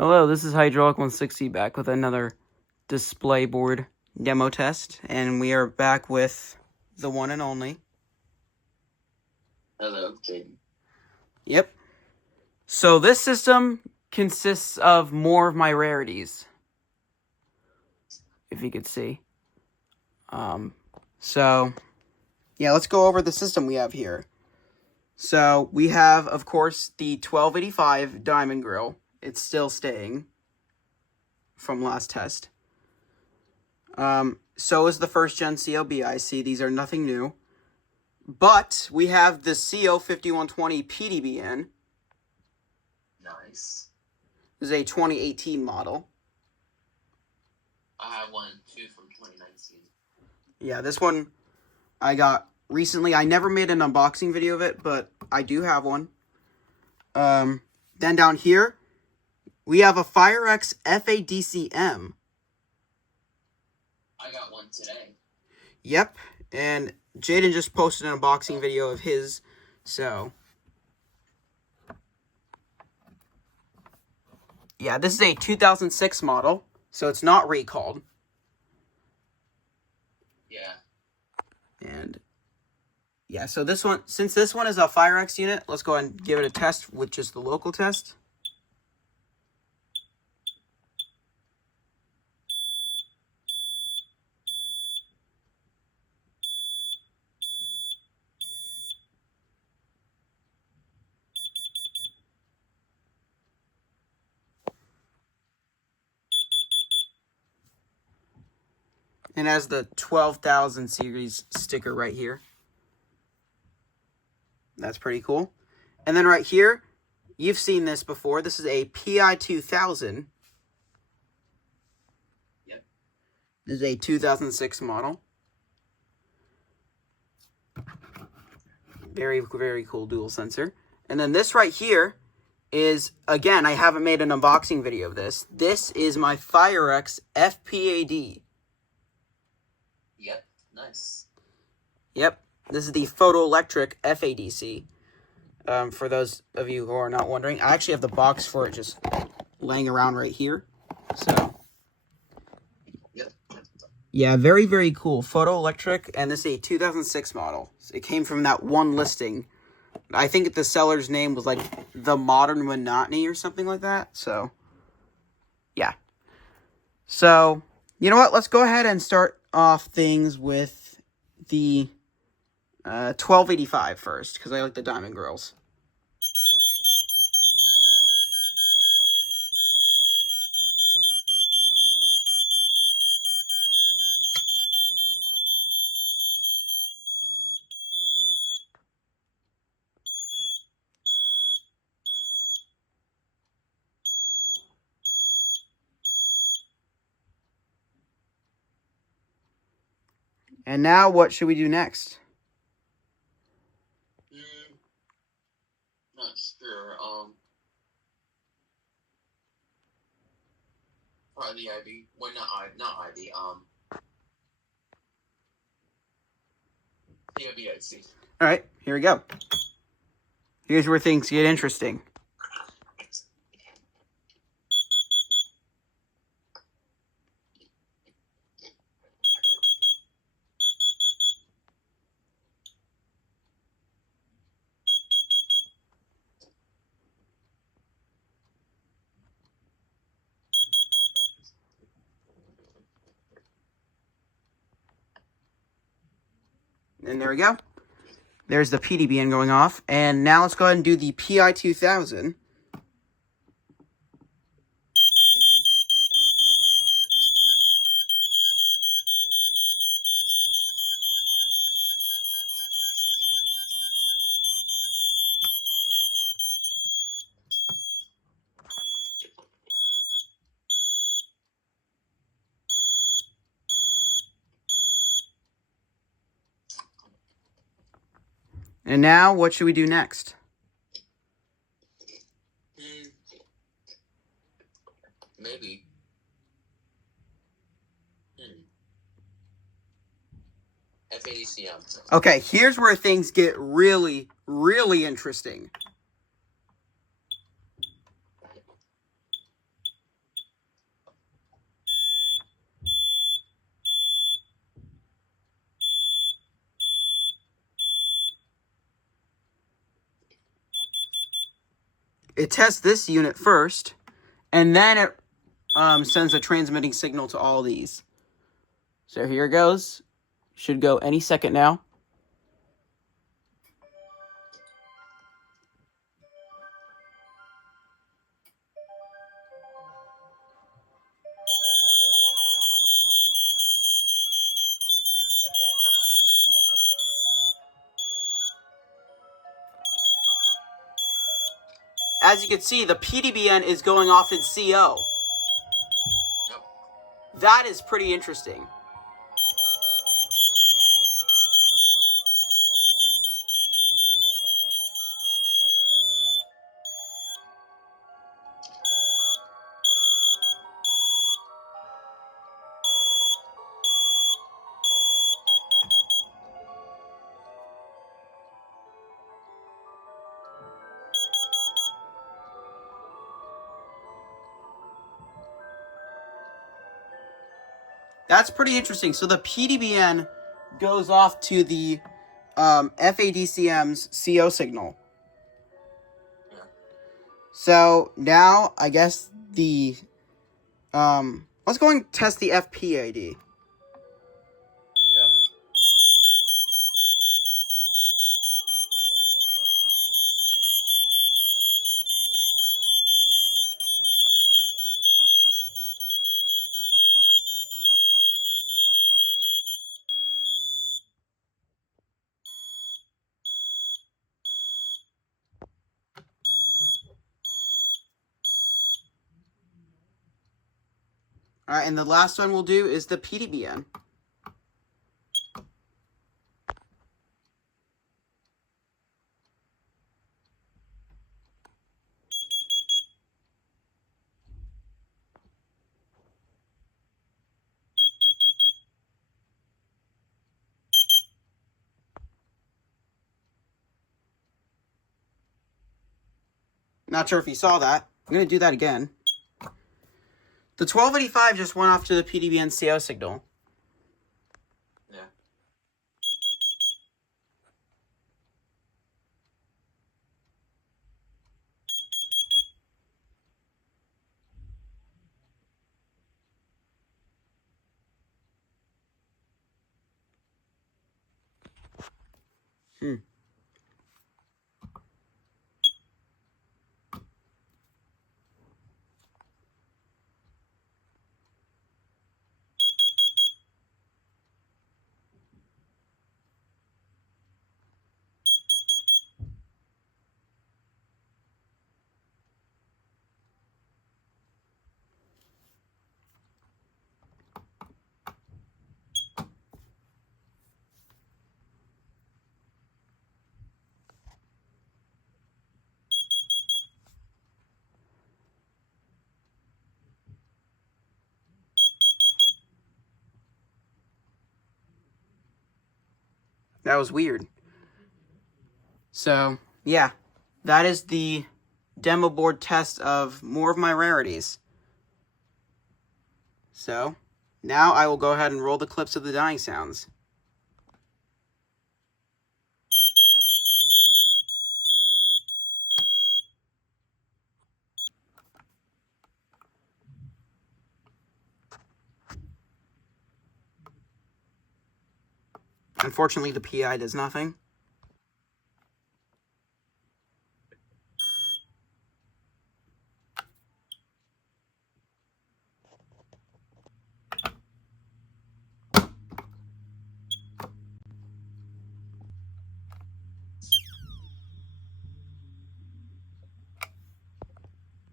Hello, this is Hydraulic 160 back with another display board demo test, and we are back with the one and only. Hello, Jaden. Yep. So this system consists of more of my rarities, if you could see. So, yeah, let's go over the system we have here. So, we have, of course, the 1285 diamond grill. It's still staying from last test. So is the first gen COB-IC. These are nothing new. But we have the CO5120 PDBN. Nice. This is a 2018 model. I have one too from 2019. Yeah, this one I got recently. I never made an unboxing video of it, but I do have one. Then down here, we have a FireX FADCM. I got one today. Yep, and Jaden just posted an unboxing video of his, so. Yeah, this is a 2006 model, so it's not recalled. Yeah. And, yeah, so this one, since this one is a FireX unit, let's go ahead and give it a test with just the local test. And has the 12,000 series sticker right here. That's pretty cool. And then right here, you've seen this before. This is a PI 2000. Yep. This is a 2006 model. Very, very cool dual sensor. And then this right here is, again, I haven't made an unboxing video of this. This is my FireX FPAD. Yep. Nice. Yep. This is the photoelectric FADC. For those of you who are not wondering, I actually have the box for it just laying around right here. So, Yep. yeah, very, very cool. Photoelectric, and this is a 2006 model. It came from that one listing. I think the seller's name was like The Modern Monotony or something like that. So, yeah. So, you know what? Let's go ahead and start off things with the 1285 first, because I like the diamond grills. And now, what should we do next? Not sure. Probably the IB. Well, not IB. COB-IC. All right, here we go. Here's where things get interesting. And there we go. There's the PDBN going off. And now let's go ahead and do the PI 2000. And now, what should we do next? Maybe. FADCM. Okay, here's where things get really, really interesting. it tests this unit first, and then it sends a transmitting signal to all these. So here it goes. Should go any second now. As you can see, the PDBN is going off in CO. Yep. That is pretty interesting. That's pretty interesting. So the PDBN goes off to the FADCM's CO signal. Yeah. So now I guess the let's go and test the FPAD. Yeah. All right, and the last one we'll do is the PDBN. Not sure if you saw that. I'm going to do that again. The 1285 just went off to the PDBN CO signal. Yeah. That was weird. So, yeah. That is the demo board test of more of my rarities. So, now I will go ahead and roll the clips of the dying sounds. Unfortunately, the PI does nothing.